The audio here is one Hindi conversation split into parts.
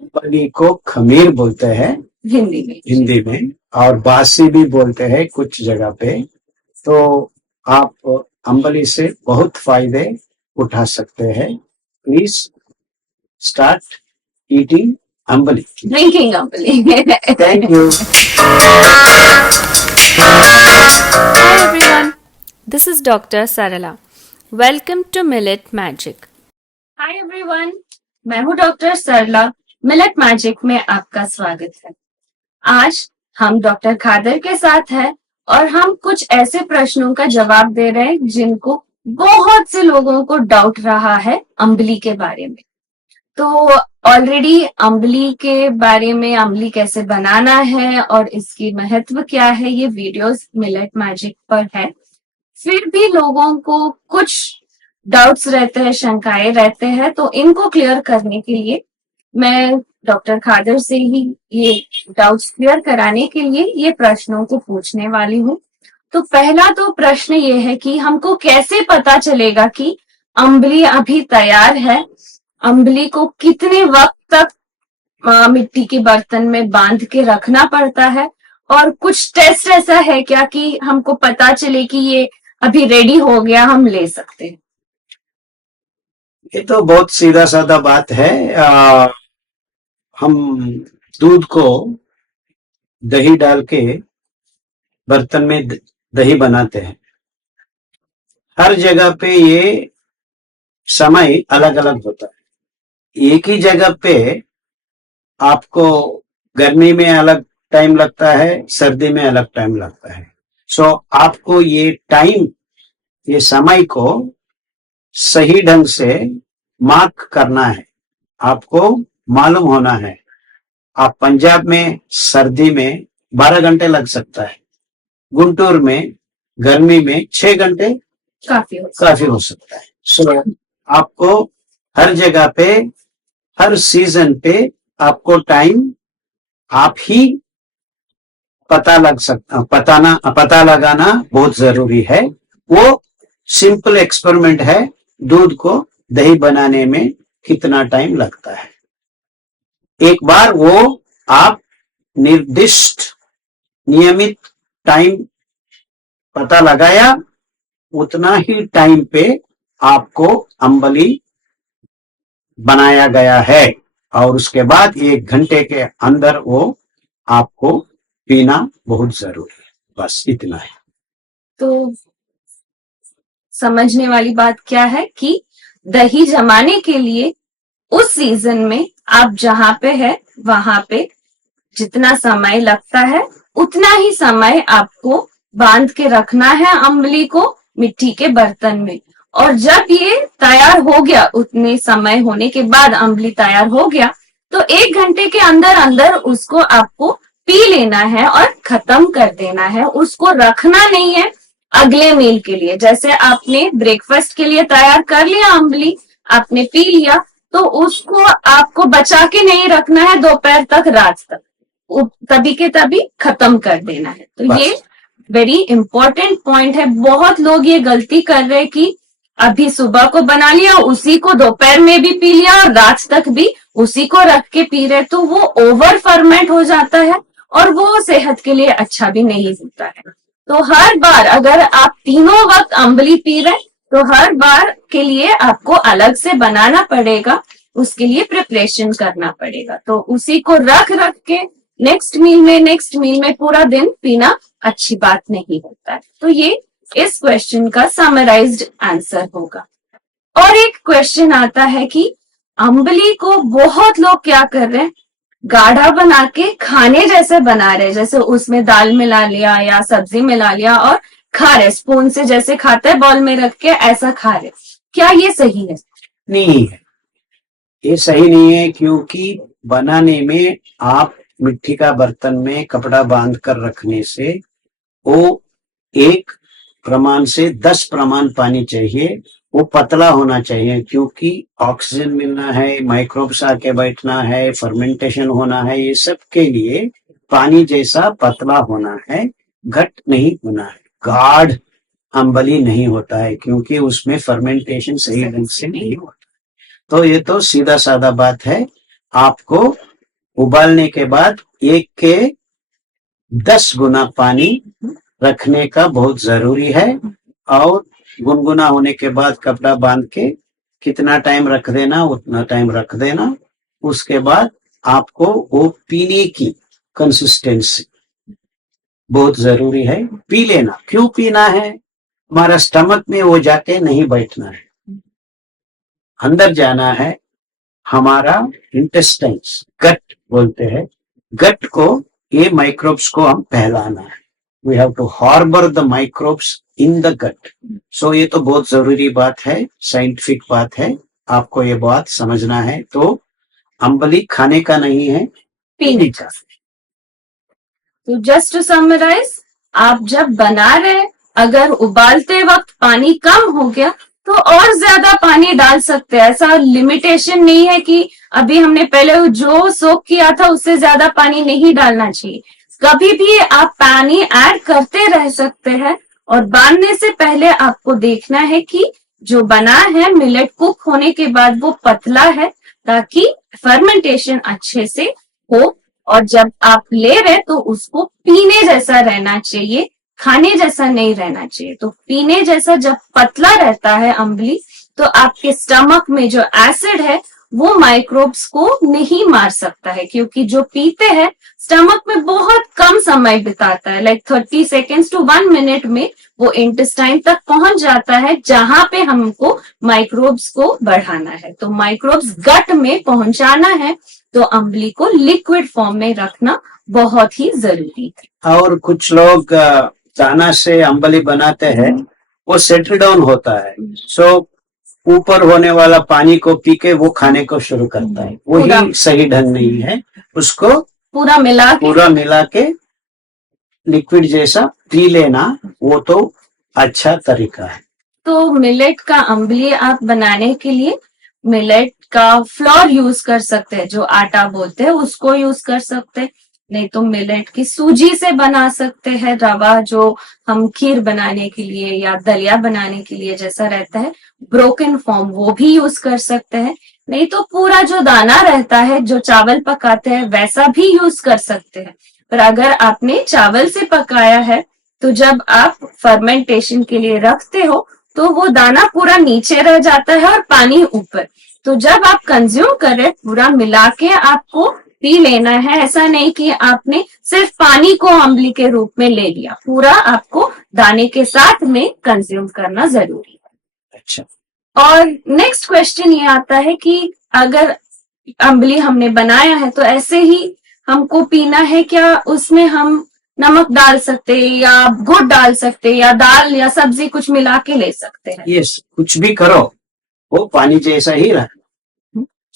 अम्बली को खमीर बोलते हैं हिंदी में, और बासी भी बोलते हैं कुछ जगह पे। तो आप अम्बली से बहुत फायदे उठा सकते हैं। Please start eating ambali, drinking ambali. Thank you. Hi everyone, this is Dr. Sarala. Welcome to Millet Magic. Hi everyone, मैं हूँ डॉक्टर सरला। मिलेट मैजिक में आपका स्वागत है। आज हम डॉक्टर खादर के साथ हैं और हम कुछ ऐसे प्रश्नों का जवाब दे रहे हैं जिनको बहुत से लोगों को डाउट रहा है अम्बली के बारे में। तो ऑलरेडी अम्बली के बारे में, अम्बली कैसे बनाना है और इसकी महत्व क्या है, ये वीडियोस मिलेट मैजिक पर है। फिर भी लोगों को कुछ डाउट्स रहते हैं, शंकाएं रहते हैं, तो इनको क्लियर करने के लिए मैं डॉक्टर खादर से ही ये डाउट्स क्लियर कराने के लिए ये प्रश्नों को पूछने वाली हूँ। तो पहला तो प्रश्न ये है कि हमको कैसे पता चलेगा कि अम्बली अभी तैयार है? अम्बली को कितने वक्त तक मिट्टी के बर्तन में बांध के रखना पड़ता है? और कुछ टेस्ट ऐसा है क्या कि हमको पता चले कि ये अभी रेडी हो गया, हम ले सकते हैं? ये तो बहुत सीधा साधा बात है। हम दूध को दही डाल के बर्तन में दही बनाते हैं। हर जगह पे ये समय अलग अलग होता है। एक ही जगह पे आपको गर्मी में अलग टाइम लगता है, सर्दी में अलग टाइम लगता है। सो आपको ये टाइम, ये समय को सही ढंग से मार्क करना है, आपको मालूम होना है। आप पंजाब में सर्दी में 12 घंटे लग सकता है, गुंटूर में गर्मी में 6 घंटे काफी हो सकता है। सो आपको हर जगह पे, हर सीजन पे आपको टाइम आप ही पता लगाना बहुत जरूरी है। वो सिंपल एक्सपेरिमेंट है, दूध को दही बनाने में कितना टाइम लगता है। एक बार वो आप निर्दिष्ट नियमित टाइम पता लगाया, उतना ही टाइम पे आपको अम्बली बनाया गया है, और उसके बाद 1 घंटे के अंदर वो आपको पीना बहुत जरूरी है। बस इतना है। तो समझने वाली बात क्या है कि दही जमाने के लिए उस सीजन में आप जहां पे है वहां पे जितना समय लगता है उतना ही समय आपको बांध के रखना है अम्बली को मिट्टी के बर्तन में। और जब ये तैयार हो गया, उतने समय होने के बाद अम्बली तैयार हो गया, तो 1 घंटे के अंदर अंदर उसको आपको पी लेना है और खत्म कर देना है। उसको रखना नहीं है अगले मील के लिए। जैसे आपने ब्रेकफास्ट के लिए तैयार कर लिया अम्बली, आपने पी लिया, तो उसको आपको बचा के नहीं रखना है दोपहर तक, रात तक, तभी के तभी खत्म कर देना है। तो ये वेरी इंपॉर्टेंट पॉइंट है। बहुत लोग ये गलती कर रहे हैं कि अभी सुबह को बना लिया, उसी को दोपहर में भी पी लिया और रात तक भी उसी को रख के पी रहे, तो वो ओवर फर्मेंट हो जाता है और वो सेहत के लिए अच्छा भी नहीं होता है। तो हर बार अगर आप तीनों वक्त अम्बली पी रहे, तो हर बार के लिए आपको अलग से बनाना पड़ेगा, उसके लिए प्रिपरेशन करना पड़ेगा। तो उसी को रख के नेक्स्ट मील में पूरा दिन पीना अच्छी बात नहीं होता है। तो ये इस क्वेश्चन का समराइज्ड आंसर होगा। और एक क्वेश्चन आता है कि अम्बली को बहुत लोग क्या कर रहे हैं, गाढ़ा बना के खाने जैसे बना रहे, जैसे उसमें दाल मिला लिया या सब्जी मिला लिया और खा रहे, स्पून से जैसे खाते हैं बॉल में रख के, ऐसा खा रहे। क्या ये सही है? नहीं है, ये सही नहीं है, क्योंकि बनाने में आप मिट्टी का बर्तन में कपड़ा बांध कर रखने से वो 1 प्रमाण से 10 प्रमाण पानी चाहिए। वो पतला होना चाहिए, क्योंकि ऑक्सीजन मिलना है, माइक्रोब्स आके बैठना है, फर्मेंटेशन होना है, ये सब के लिए पानी जैसा पतला होना है, घट नहीं होना है। गाढ़ अम्बली नहीं होता है, क्योंकि उसमें फर्मेंटेशन सही ढंग से नहीं होता। तो ये तो सीधा साधा बात है। आपको उबालने के बाद 1 के 10 गुना पानी रखने का बहुत जरूरी है। और गुनगुना होने के बाद कपड़ा बांध के कितना टाइम रख देना उतना टाइम रख देना। उसके बाद आपको वो पीने की कंसिस्टेंसी बहुत जरूरी है, पी लेना। क्यों पीना है? हमारा स्टमक में वो जाके नहीं बैठना है, अंदर जाना है। हमारा इंटेस्टाइन्स, गट बोलते हैं, गट को ये माइक्रोब्स को हम फैलाना है। We have to harbour the microbes in the gut. So ये तो बहुत जरूरी बात है, साइंटिफिक बात है, आपको ये बात समझना है। तो अम्बली खाने का नहीं है, पीने का। तो जस्ट टू समराइज, आप जब बना रहे, अगर उबालते वक्त पानी कम हो गया तो और ज्यादा पानी डाल सकते हैं। ऐसा लिमिटेशन नहीं है कि अभी हमने पहले जो सोक किया था उससे ज्यादा पानी नहीं डालना चाहिए। कभी भी आप पानी ऐड करते रह सकते हैं। और बांधने से पहले आपको देखना है कि जो बना है मिलेट कुक होने के बाद वो पतला है, ताकि फर्मेंटेशन अच्छे से हो। और जब आप ले रहे तो उसको पीने जैसा रहना चाहिए, खाने जैसा नहीं रहना चाहिए। तो पीने जैसा जब पतला रहता है अम्बली, तो आपके स्टमक में जो एसिड है वो माइक्रोब्स को नहीं मार सकता है, क्योंकि जो पीते हैं स्टमक में बहुत कम समय बिताता है, लाइक 30 सेकेंड्स टू 1 मिनट में वो इंटेस्टाइन तक पहुंच जाता है, जहां पे हमको माइक्रोब्स को बढ़ाना है। तो माइक्रोब्स गट में पहुंचाना है तो अम्बली को लिक्विड फॉर्म में रखना बहुत ही जरूरी है। और कुछ लोग दाना से अम्बली बनाते हैं, वो सेटल डाउन होता है। सो ऊपर होने वाला पानी को पी के वो खाने को शुरू करता है, वही सही ढंग नहीं है। उसको पूरा मिला के लिक्विड जैसा पी लेना, वो तो अच्छा तरीका है। तो मिलेट का अम्बली आप बनाने के लिए मिलेट का फ्लोर यूज कर सकते हैं, जो आटा बोलते हैं उसको यूज कर सकते हैं। नहीं तो मिलेट की सूजी से बना सकते हैं रवा, जो हम खीर बनाने के लिए या दलिया बनाने के लिए जैसा रहता है ब्रोकन फॉर्म, वो भी यूज कर सकते हैं। नहीं तो पूरा जो दाना रहता है जो चावल पकाते हैं वैसा भी यूज कर सकते हैं। पर अगर आपने चावल से पकाया है तो जब आप फर्मेंटेशन के लिए रखते हो तो वो दाना पूरा नीचे रह जाता है और पानी ऊपर। तो जब आप कंज्यूम करें पूरा मिला के आपको पी लेना है। ऐसा नहीं कि आपने सिर्फ पानी को अम्बली के रूप में ले लिया, पूरा आपको दाने के साथ में कंज्यूम करना जरूरी है। अच्छा, और नेक्स्ट क्वेश्चन ये आता है कि अगर अम्बली हमने बनाया है तो ऐसे ही हमको पीना है क्या? उसमें हम नमक डाल सकते हैं या गुड़ डाल सकते हैं या दाल या सब्जी कुछ मिला के ले सकते हैं? यस, कुछ भी करो वो पानी जैसा ही रहे।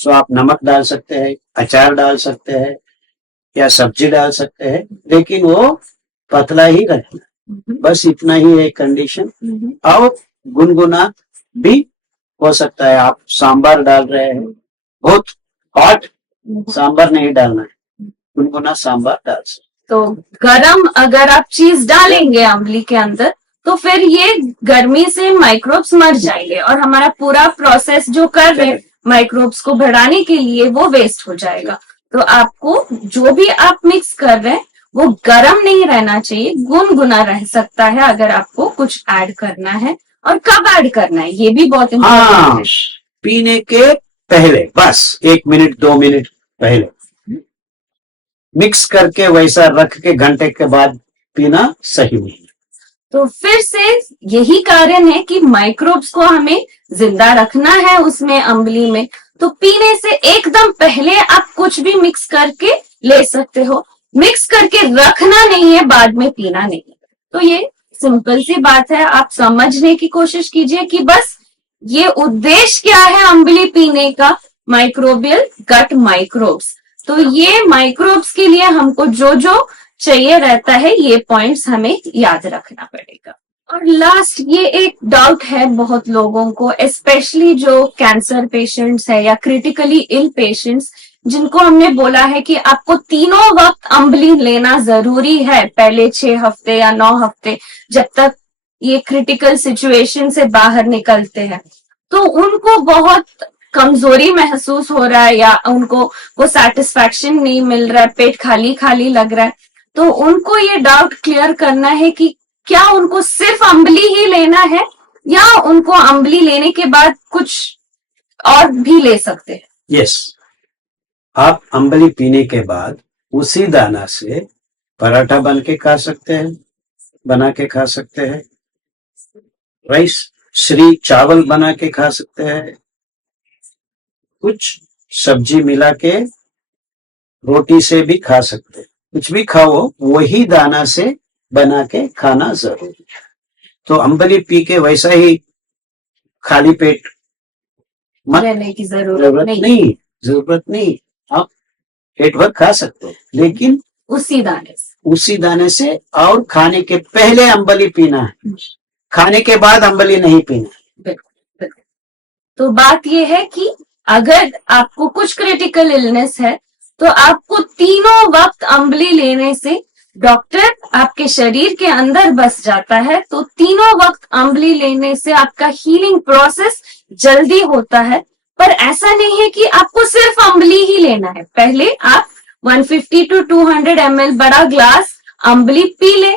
सो आप नमक डाल सकते हैं, अचार डाल सकते हैं या सब्जी डाल सकते हैं, लेकिन वो पतला ही रखना, बस इतना ही है कंडीशन। और गुनगुना भी हो सकता है। आप सांबर डाल रहे हैं, बहुत हॉट सांबर नहीं डालना है, गुनगुना सांबर डाल सकते। तो गरम अगर आप चीज डालेंगे अम्बली के अंदर तो फिर ये गर्मी से माइक्रोब्स मर जाएंगे और हमारा पूरा प्रोसेस जो कर रहे हैं माइक्रोब्स को बढ़ाने के लिए वो वेस्ट हो जाएगा। तो आपको जो भी आप मिक्स कर रहे हैं वो गरम नहीं रहना चाहिए, गुनगुना रह सकता है अगर आपको कुछ ऐड करना है। और कब ऐड करना है ये भी बहुत इम्पोर्टेंट है। पीने के पहले, बस 1 मिनट 2 मिनट पहले मिक्स करके वैसा रख के घंटे के बाद पीना सही नहीं। तो फिर से यही कारण है कि माइक्रोब्स को हमें जिंदा रखना है उसमें अम्बली में। तो पीने से एकदम पहले आप कुछ भी मिक्स करके ले सकते हो, मिक्स करके रखना नहीं है, बाद में पीना नहीं है। तो ये सिंपल सी बात है, आप समझने की कोशिश कीजिए कि बस ये उद्देश्य क्या है अम्बली पीने का, माइक्रोबियल गट माइक्रोब्स। तो ये माइक्रोब्स के लिए हमको जो जो चाहिए रहता है ये पॉइंट्स हमें याद रखना पड़ेगा। और लास्ट ये एक डाउट है बहुत लोगों को, स्पेशली जो कैंसर पेशेंट्स है या क्रिटिकली इल पेशेंट्स, जिनको हमने बोला है कि आपको तीनों वक्त अम्बली लेना जरूरी है पहले 6 हफ्ते या 9 हफ्ते जब तक ये क्रिटिकल सिचुएशन से बाहर निकलते हैं। तो उनको बहुत कमजोरी महसूस हो रहा है या उनको वो सेटिस्फैक्शन नहीं मिल रहा है, पेट खाली खाली लग रहा है, तो उनको ये डाउट क्लियर करना है कि क्या उनको सिर्फ अम्बली ही लेना है या उनको अम्बली लेने के बाद कुछ और भी ले सकते हैं। यस, आप अम्बली पीने के बाद उसी दाना से पराठा बन के खा सकते हैं, बना के खा सकते हैं, राइस श्री चावल बना के खा सकते हैं, कुछ सब्जी मिला के रोटी से भी खा सकते हैं, कुछ भी खाओ वही दाना से बना के खाना जरूरी है। तो अम्बली पी के वैसा ही खाली पेट मत लेने की जरूरत जरूरत नहीं, आप पेट भर खा सकते हैं, लेकिन उसी दाने से और खाने के पहले अम्बली पीना है, खाने के बाद अम्बली नहीं पीना। बिल्कुल। तो बात यह है कि अगर आपको कुछ क्रिटिकल इलनेस है तो आपको तीनों वक्त अम्बली लेने से डॉक्टर आपके शरीर के अंदर बस जाता है, तो तीनों वक्त अम्बली लेने से आपका हीलिंग प्रोसेस जल्दी होता है। पर ऐसा नहीं है कि आपको सिर्फ अम्बली ही लेना है, पहले आप 150 to 200 ml बड़ा ग्लास अम्बली पी ले,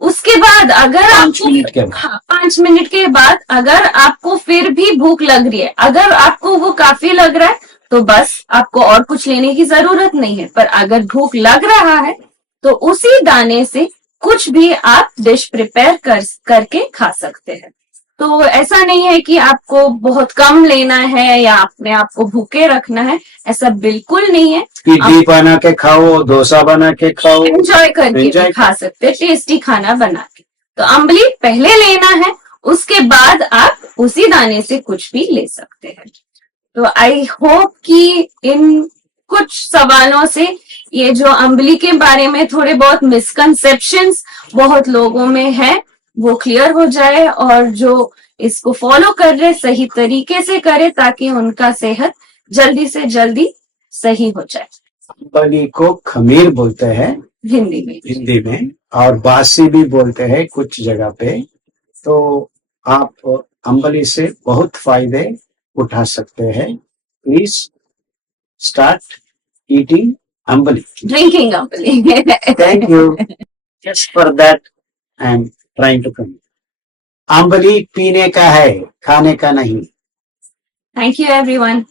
उसके बाद अगर 5 मिनट के बाद 5 मिनट के बाद अगर आपको फिर भी भूख लग रही है, अगर आपको वो काफी लग रहा है तो बस आपको और कुछ लेने की जरूरत नहीं है। पर अगर भूख लग रहा है तो उसी दाने से कुछ भी आप डिश प्रिपेयर करके खा सकते हैं। तो ऐसा नहीं है कि आपको बहुत कम लेना है या अपने आप को भूखे रखना है, ऐसा बिल्कुल नहीं है। इडली बना के खाओ, डोसा बना के खाओ, एंजॉय करके भी खा सकते हैं, टेस्टी खाना बना के। तो अम्बली पहले लेना है, उसके बाद आप उसी दाने से कुछ भी ले सकते हैं। तो आई होप कि इन कुछ सवालों से ये जो अम्बली के बारे में थोड़े बहुत मिसकंसेप्शंस बहुत लोगों में है वो क्लियर हो जाए, और जो इसको फॉलो कर रहे सही तरीके से करे ताकि उनका सेहत जल्दी से जल्दी सही हो जाए। अम्बली को खमीर बोलते हैं हिंदी में और बासी भी बोलते हैं कुछ जगह पे। तो आप अम्बली से बहुत फायदे उठा सकते हैं। Please start eating ambali, drinking ambali. Thank you. Just for that I am trying to come. Ambali पीने का है, खाने का नहीं। Thank you everyone.